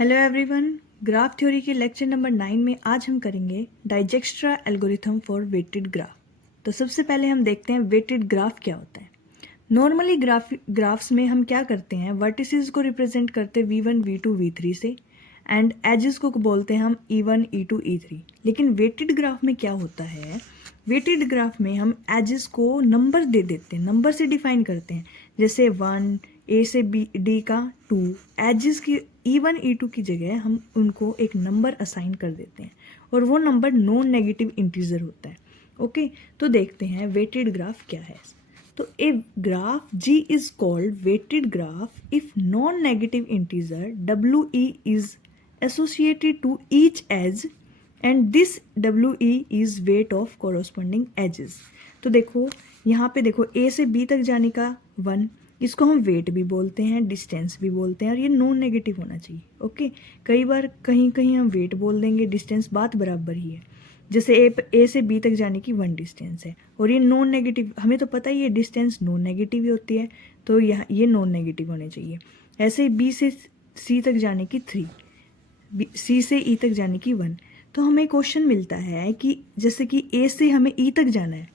Hello everyone, graph theory के lecture number 9 में आज हम करेंगे डाइजेक्स्ट्रा एल्गोरिथम फॉर वेटेड ग्राफ। तो सबसे पहले हम देखते हैं वेटेड ग्राफ क्या होता है। नॉर्मली ग्राफ्स में हम क्या करते हैं, वर्टिसेस को रिप्रेजेंट करते हैं v1, v2, v3 से एंड एजेस को बोलते हैं हम e1, e2, e3। लेकिन वेटेड ग्राफ में क्या होता है, वेटेड ग्राफ में हम एजेस को नंबर दे देते हैं, नंबर से डिफाइन करते हैं। जैसे 1 ए से बी डी का 2, एजेस की e1 e2 की जगह हम उनको एक नंबर असाइन कर देते हैं और वो नंबर नॉन नेगेटिव इंटीजर होता है। ओके, तो देखते हैं वेटेड ग्राफ क्या है। तो a graph G is called weighted graph if non negative integer WE is associated to each edge and this WE is weight of corresponding edges. तो देखो यहाँ पे देखो A से B तक जाने का 1, इसको हम वेट भी बोलते हैं, डिस्टेंस भी बोलते हैं और ये नॉन नेगेटिव होना चाहिए। ओके, कई बार कहीं कहीं हम वेट बोल देंगे, डिस्टेंस बात बराबर ही है। जैसे ए से बी तक जाने की 1 डिस्टेंस है और ये नॉन नेगेटिव, हमें तो पता ही है डिस्टेंस नॉन नेगेटिव ही होती है, तो यहाँ ये नॉन नेगेटिव होने चाहिए। ऐसे बी से सी तक जाने की 3, सी से ई तक जाने की 1। तो हमें क्वेश्चन मिलता है कि जैसे कि ए से हमें ई तक जाना है,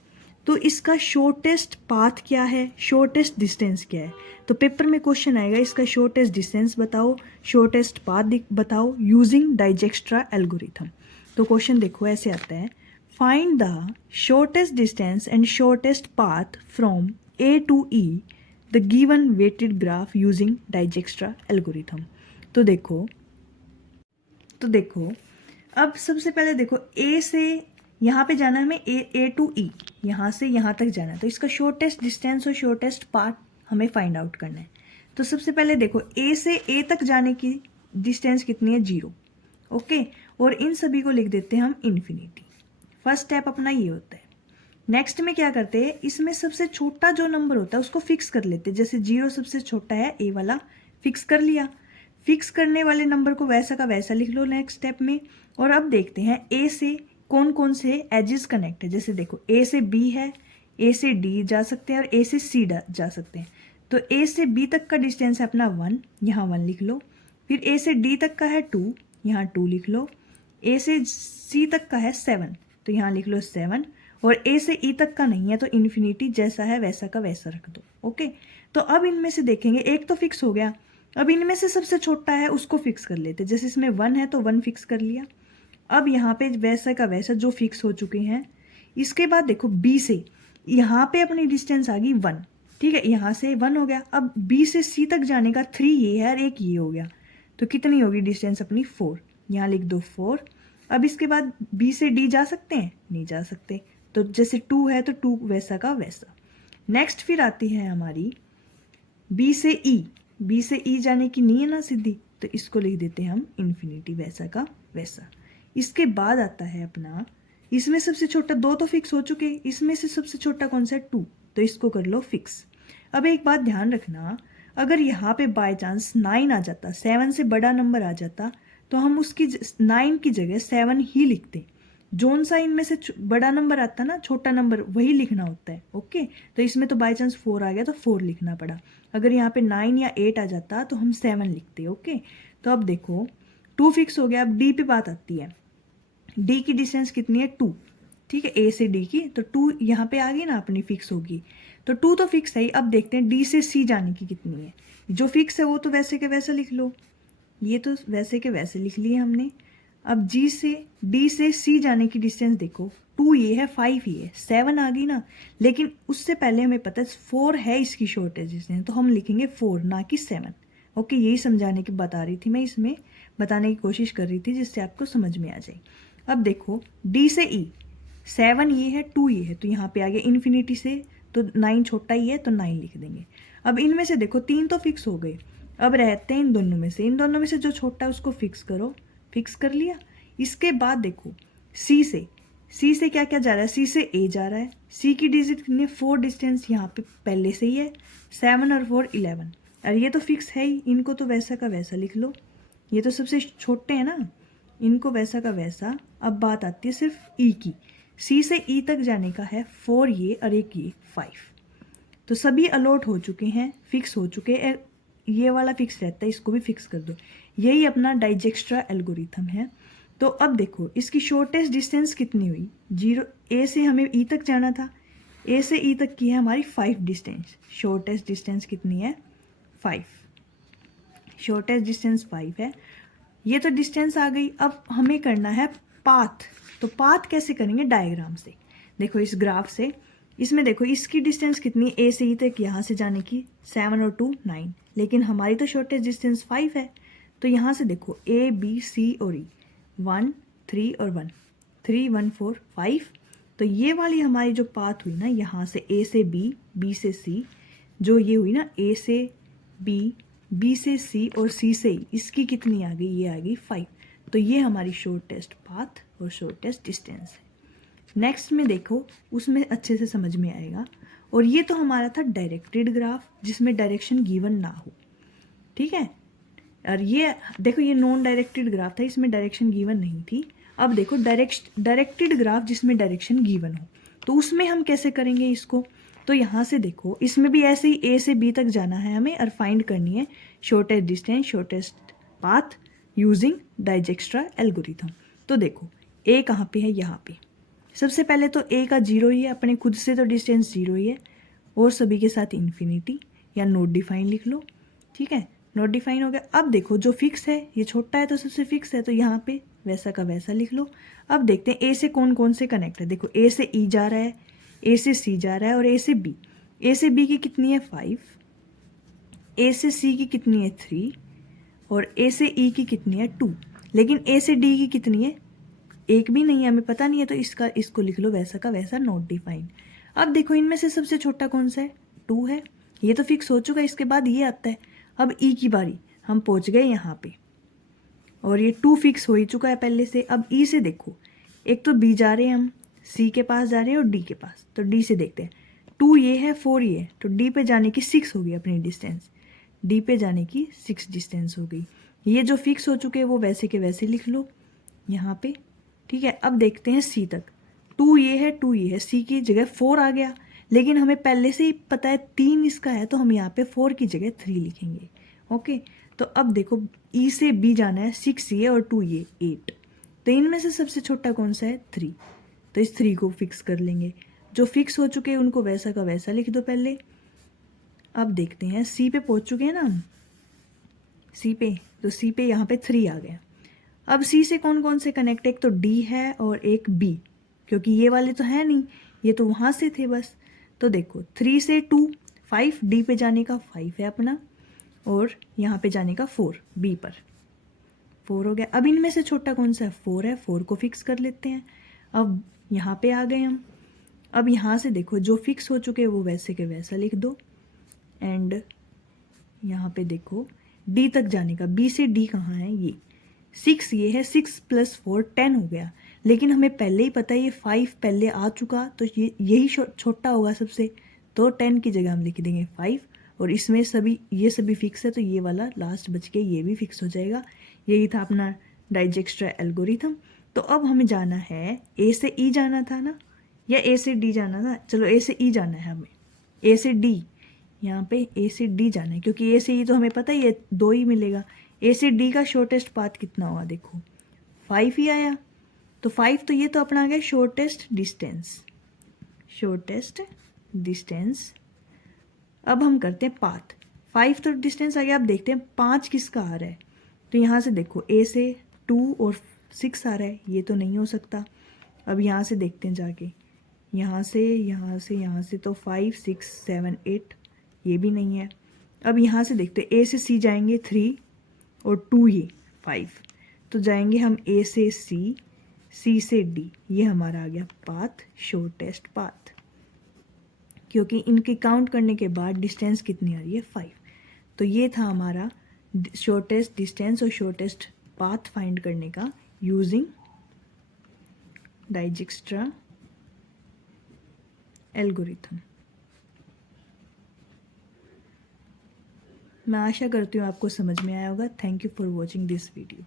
तो इसका शॉर्टेस्ट पाथ क्या है, शॉर्टेस्ट डिस्टेंस क्या है। तो पेपर में क्वेश्चन आएगा इसका शॉर्टेस्ट डिस्टेंस बताओ, शॉर्टेस्ट पाथ बताओ यूजिंग डाइजेक्स्ट्रा एल्गोरिथम। तो क्वेश्चन देखो ऐसे आता है, find the shortest distance and shortest path from A to E the given weighted graph using Dijkstra algorithm. तो देखो अब सबसे पहले देखो ए से यहाँ पे जाना है हमें, ए टू ई, यहाँ से यहाँ तक जाना है, तो इसका शॉर्टेस्ट डिस्टेंस और शॉर्टेस्ट पाथ हमें फाइंड आउट करना है। तो सबसे पहले देखो ए से ए तक जाने की डिस्टेंस कितनी है, 0। ओके, और इन सभी को लिख देते हैं हम इन्फिनिटी। फर्स्ट स्टेप अपना ये होता है। नेक्स्ट में क्या करते हैं, इसमें सबसे छोटा जो नंबर होता है उसको फिक्स कर लेते हैं। जैसे 0 सबसे छोटा है, ए वाला फिक्स कर लिया। फिक्स करने वाले नंबर को वैसा का वैसा लिख लो नेक्स्ट स्टेप में। और अब देखते हैं ए से कौन कौन से एजेस कनेक्ट है। जैसे देखो ए से बी है, ए से डी जा सकते हैं और ए से सी जा सकते हैं। तो ए से बी तक का डिस्टेंस है अपना 1, यहाँ 1 लिख लो। फिर ए से डी तक का है 2, यहाँ 2 लिख लो। ए से सी तक का है 7, तो यहाँ लिख लो 7। और ए से ई तक का नहीं है तो इन्फिनिटी जैसा है वैसा का वैसा रख दो। ओके, तो अब इनमें से देखेंगे, एक तो फिक्स हो गया। अब इनमें से सबसे छोटा है उसको फिक्स कर लेते। जैसे इसमें 1 है तो 1 फिक्स कर लिया। अब यहाँ पे वैसा का वैसा जो फिक्स हो चुके हैं। इसके बाद देखो बी से यहाँ पे अपनी डिस्टेंस आ गई 1, ठीक है, यहाँ से 1 हो गया। अब बी से सी तक जाने का 3 ये है और एक ये हो गया, तो कितनी होगी डिस्टेंस अपनी, 4। यहाँ लिख दो 4। अब इसके बाद बी से डी जा सकते हैं, नहीं जा सकते, तो जैसे 2 है तो 2 वैसा का वैसा। नेक्स्ट फिर आती है हमारी बी से ई। बी से ई जाने की नहीं है ना सीधी, तो इसको लिख देते हैं हम इन्फिनिटी वैसा का वैसा। इसके बाद आता है अपना, इसमें सबसे छोटा 2 तो फिक्स हो चुके, इसमें से सबसे छोटा कौन सा है, 2, तो इसको कर लो फिक्स। अब एक बात ध्यान रखना, अगर यहाँ पे बाय चांस 9 आ जाता, 7 से बड़ा नंबर आ जाता, तो हम उसकी 9 की जगह 7 ही लिखते। जोन सा इनमें से बड़ा नंबर आता ना, छोटा नंबर वही लिखना होता है। ओके, तो इसमें तो बाय चांस 4 आ गया तो 4 लिखना पड़ा। अगर यहाँ पे 9 या 8 आ जाता तो हम 7 लिखते। ओके, तो अब देखो 2 फिक्स हो गया। अब डी पे बात आती है, डी की डिस्टेंस कितनी है, 2, ठीक है, ए से डी की, तो 2 यहाँ पे आ गई ना अपनी, फिक्स होगी। तो 2 तो फिक्स है ही। अब देखते हैं डी से सी जाने की कितनी है। जो फिक्स है वो तो वैसे के वैसे लिख लो, ये तो वैसे के वैसे लिख लिए हमने। अब जी से डी से सी जाने की डिस्टेंस देखो, 2 ये है, 5 ये है, 7 आ गई ना। लेकिन उससे पहले हमें पता है 4 है इसकी शॉर्टेज डिस्टेंस, तो हम लिखेंगे 4 ना कि 7। ओके, यही समझाने की बता रही थी मैं, इसमें बताने की कोशिश कर रही थी जिससे आपको समझ में आ जाए। अब देखो डी से ई, 7 ये है, 2 ये है, तो यहाँ पे आ गया इन्फिनिटी से, तो 9 छोटा ही है तो 9 लिख देंगे। अब इनमें से देखो 3 तो फिक्स हो गए। अब रहते हैं इन दोनों में से जो छोटा है उसको फिक्स करो, फिक्स कर लिया। इसके बाद देखो सी से क्या क्या जा रहा है, सी से ए जा रहा है। सी की डिजिट कितनी है, 4 डिस्टेंस यहाँ पे पहले से ही है, 7 और 4 11। और ये तो फिक्स है ही, इनको तो वैसा का वैसा लिख लो, ये तो सबसे छोटे हैं ना, इनको वैसा का वैसा। अब बात आती है सिर्फ ई की, सी से ई तक जाने का है 4 ये और एक ये 5। तो सभी अलॉट हो चुके हैं, फिक्स हो चुके हैं। ये वाला फिक्स रहता है, इसको भी फिक्स कर दो। यही अपना डाइजेक्स्ट्रा एल्गोरिथम है। तो अब देखो इसकी शॉर्टेस्ट डिस्टेंस कितनी हुई, 0 ए से हमें ई तक जाना था, ए से ई तक की है हमारी 5 डिस्टेंस। शॉर्टेस्ट डिस्टेंस कितनी है, 5। शॉर्टेस्ट डिस्टेंस 5 है। ये तो डिस्टेंस आ गई। अब हमें करना है पाथ। तो पाथ कैसे करेंगे, डायग्राम से। देखो इस ग्राफ से, इसमें देखो इसकी डिस्टेंस कितनी, ए से ई तक यहाँ से जाने की 7 और 2 9, लेकिन हमारी तो शॉर्टेस्ट डिस्टेंस 5 है। तो यहाँ से देखो ए बी सी और ई, 1 3 और 1, 3 1 4 5। तो ये वाली हमारी जो पाथ हुई ना, यहाँ से ए से बी, बी से सी, जो ये हुई ना ए से बी, बी से सी और सी से ई, इसकी कितनी आ गई, ये आ गई 5। तो ये हमारी शॉर्टेस्ट पाथ और शॉर्टेस्ट डिस्टेंस है। नेक्स्ट में देखो उसमें अच्छे से समझ में आएगा। और ये तो हमारा था डायरेक्टेड ग्राफ जिसमें डायरेक्शन गिवन ना हो, ठीक है। और ये देखो ये नॉन डायरेक्टेड ग्राफ था, इसमें डायरेक्शन गिवन नहीं थी। अब देखो डायरेक्टेड ग्राफ जिसमें डायरेक्शन गिवन हो, तो उसमें हम कैसे करेंगे इसको। तो यहाँ से देखो इसमें भी ऐसे ही ए से बी तक जाना है हमें और फाइंड करनी है shortest distance, shortest path using Dijkstra algorithm. तो देखो ए कहाँ पे है, यहाँ पे। सबसे पहले तो ए का 0 ही है, अपने खुद से तो डिस्टेंस 0 ही है, और सभी के साथ इन्फिनिटी या नॉट डिफाइन लिख लो, ठीक है। नॉट डिफाइन हो गया। अब देखो जो फिक्स है, ये छोटा है तो सबसे फिक्स है, तो यहाँ पे वैसा का वैसा लिख लो। अब देखते हैं ए से कौन कौन से कनेक्ट है। देखो ए से ई जा रहा है, ए से सी जा रहा है और ए से बी। ए से बी की कितनी है 5, ए से सी की कितनी है 3 और ए से ई की कितनी है 2। लेकिन ए से डी की कितनी है, एक भी नहीं है, हमें पता नहीं है, तो इसको लिख लो वैसा का वैसा नॉट डिफाइन। अब देखो इनमें से सबसे छोटा कौन सा है, 2 है, ये तो फिक्स हो चुका है। इसके बाद ये आता है। अब ई की बारी, हम पहुंच गए यहाँ पे और ये 2 फिक्स हो ही चुका है पहले से। अब ई से देखो, एक तो बी जा रहे हैं हम, सी के पास जा रहे हैं और डी के पास। तो डी से देखते हैं, 2 ये है 4 ये है, तो डी पे जाने की 6 हो गई अपनी डिस्टेंस, डी पे जाने की 6 डिस्टेंस हो गई। ये जो फिक्स हो चुके हैं वो वैसे के वैसे लिख लो यहाँ पे, ठीक है। अब देखते हैं सी तक, 2 ये है 2 ये है, सी की जगह 4 आ गया, लेकिन हमें पहले से ही पता है 3 इसका है, तो हम यहाँ पे 4 की जगह 3 लिखेंगे, ओके। तो अब देखो ई से बी जाना है, 6 ये और 2 ये 8। तो इनमें से सबसे छोटा कौन सा है, 3। तो इस 3 को फिक्स कर लेंगे। जो फिक्स हो चुके हैं उनको वैसा का वैसा लिख दो पहले। अब देखते हैं सी पे पहुँच चुके हैं ना हम, सी पे, तो सी पे यहाँ पे 3 आ गया। अब सी से कौन कौन से कनेक्ट, एक तो डी है और एक बी, क्योंकि ये वाले तो है नहीं, ये तो वहाँ से थे बस। तो देखो 3 से 2 5, डी पे जाने का 5 है अपना, और यहाँ पे जाने का 4 बी पर, 4 हो गया। अब इनमें से छोटा कौन सा है, 4 है, 4 को फिक्स कर लेते हैं। अब यहाँ पे आ गए हम। अब यहाँ से देखो जो फिक्स हो चुके हैं वो वैसे के वैसा लिख दो। एंड यहाँ पे देखो डी तक जाने का, बी से डी कहाँ है, ये 6 ये है, 6 + 4 10 हो गया। लेकिन हमें पहले ही पता है ये 5 पहले आ चुका, तो ये यही छोटा होगा सबसे, तो 10 की जगह हम लिख देंगे 5। और इसमें ये सभी फिक्स है, तो ये वाला लास्ट बच के ये भी फिक्स हो जाएगा। यही था अपना डाइजेक्स्ट्रा एल्गोरिथम। तो अब हमें जाना है, ए से ई जाना था ना, या ए से डी जाना था, चलो ए से ई जाना है हमें, ए से डी, यहाँ पे ए से डी जाना है, क्योंकि ए से ई तो हमें पता ही है 2 ही मिलेगा। ए से डी का शॉर्टेस्ट पाथ कितना हुआ, देखो 5 ही आया। तो 5 तो ये तो अपना आ गया शॉर्टेस्ट डिस्टेंस, शॉर्टेस्ट डिस्टेंस। अब हम करते हैं पाथ। 5 तो डिस्टेंस आ गया। अब देखते हैं 5 किसका आ रहा है। तो यहाँ से देखो ए से 2 और 6 आ रहा है, ये तो नहीं हो सकता। अब यहाँ से देखते हैं जाके, यहाँ से तो 5 6 7 8, ये भी नहीं है। अब यहाँ से देखते हैं, ए से सी जाएंगे 3 और 2 ये 5, तो जाएंगे हम ए से सी, सी से डी, ये हमारा आ गया पाथ, शॉर्टेस्ट पाथ। क्योंकि इनके काउंट करने के बाद डिस्टेंस कितनी आ रही है, 5। तो ये था हमारा शॉर्टेस्ट डिस्टेंस और शॉर्टेस्ट पाथ फाइंड करने का यूजिंग डाइजेक्स्ट्रा एल्गोरिथम। मैं आशा करती हूँ आपको समझ में आया होगा। Thank you for watching this video.